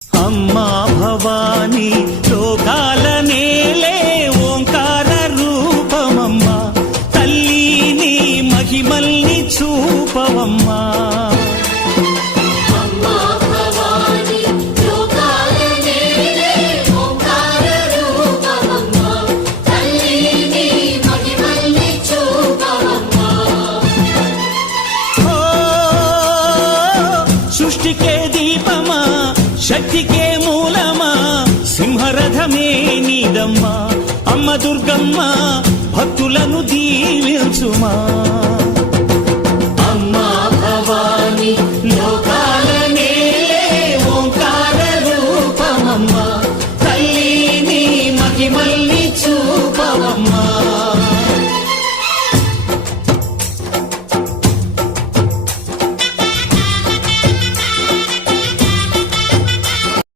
అమ్మా భవానీ లోకాల నేలే ఓంకార రూపమమ్మా, తల్లి నీ మహిమల్ని చూపవమ్మా. సృష్టికే దీపమా, శక్తికే మూలమా, సింహరథమే నీదమ్మా. అమ్మ దుర్గమ్మ భక్తులను దీవించుమా.